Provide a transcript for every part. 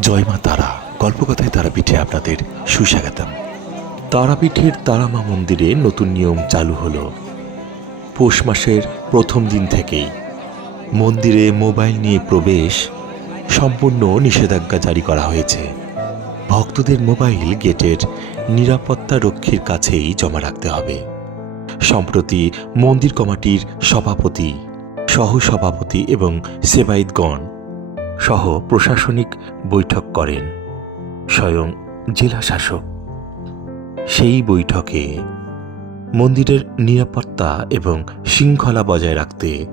জয় মা তারা। গল্পকথায় তারাপীঠে আপনাদের সুস্বাগতম। তারাপীঠের তারামা মন্দিরে নতুন নিয়ম চালু হলো। পৌষ মাসের প্রথম দিন থেকেই মন্দিরে মোবাইল নিয়ে প্রবেশ সম্পূর্ণ নিষেধাজ্ঞা জারি করা হয়েছে। ভক্তদের মোবাইল গেটের নিরাপত্তা রক্ষীর কাছেই জমা রাখতে হবে। সম্প্রতি মন্দির কমিটির সভাপতি সহ সভাপতি এবং সেবায়তগণ সহ প্রশাসনিক বৈঠক করেন স্বয়ং জেলা শাসক সেই বৈঠকে মন্দিরের নিরাপত্তা এবং শৃঙ্খলা বজায় রাখতে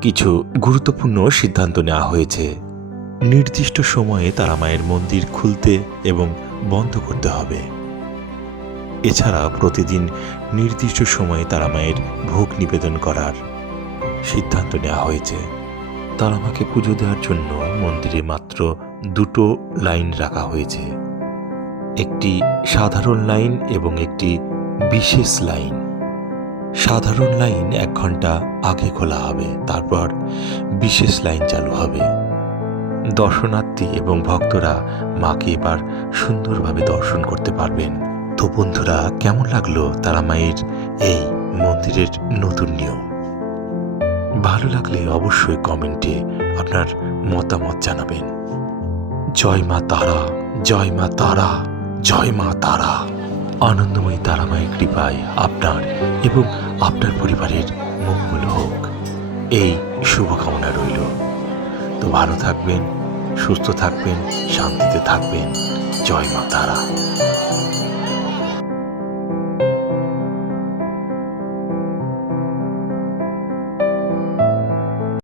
কিছু গুরুত্বপূর্ণ সিদ্ধান্ত নেওয়া হয়েছে। নির্দিষ্ট সময়ে তারা মায়ের মন্দির খুলতে এবং বন্ধ করতে হবে। এছাড়া প্রতিদিন নির্দিষ্ট সময়ে তারা মায়ের ভোগ নিবেদন করার সিদ্ধান্ত নেওয়া হয়েছে। তারা তারামাকে পুজো দেওয়ার জন্য মন্দিরে মাত্র দুটো লাইন রাখা হয়েছে। একটি সাধারণ লাইন এবং একটি বিশেষ লাইন। সাধারণ লাইন এক ঘণ্টা আগে খোলা হবে, তারপর বিশেষ লাইন চালু হবে। দর্শনার্থী এবং ভক্তরা মাকে এবার সুন্দরভাবে দর্শন করতে পারবেন। তো বন্ধুরা, কেমন লাগল তারা মায়ের এই মন্দিরের নতুন নিয়ম? ভালো লাগলে অবশ্যই কমেন্টে আপনার মতামত জানাবেন। জয় মা তারা, জয় মা তারা, জয় মা তারা। আনন্দময়ী তারামায়ের কৃপায় আপনার এবং আপনার পরিবারের মঙ্গল হোক। এই শুভকামনা রইল। তো ভালো থাকবেন, সুস্থ থাকবেন, শান্তিতে থাকবেন। জয় মা তারা।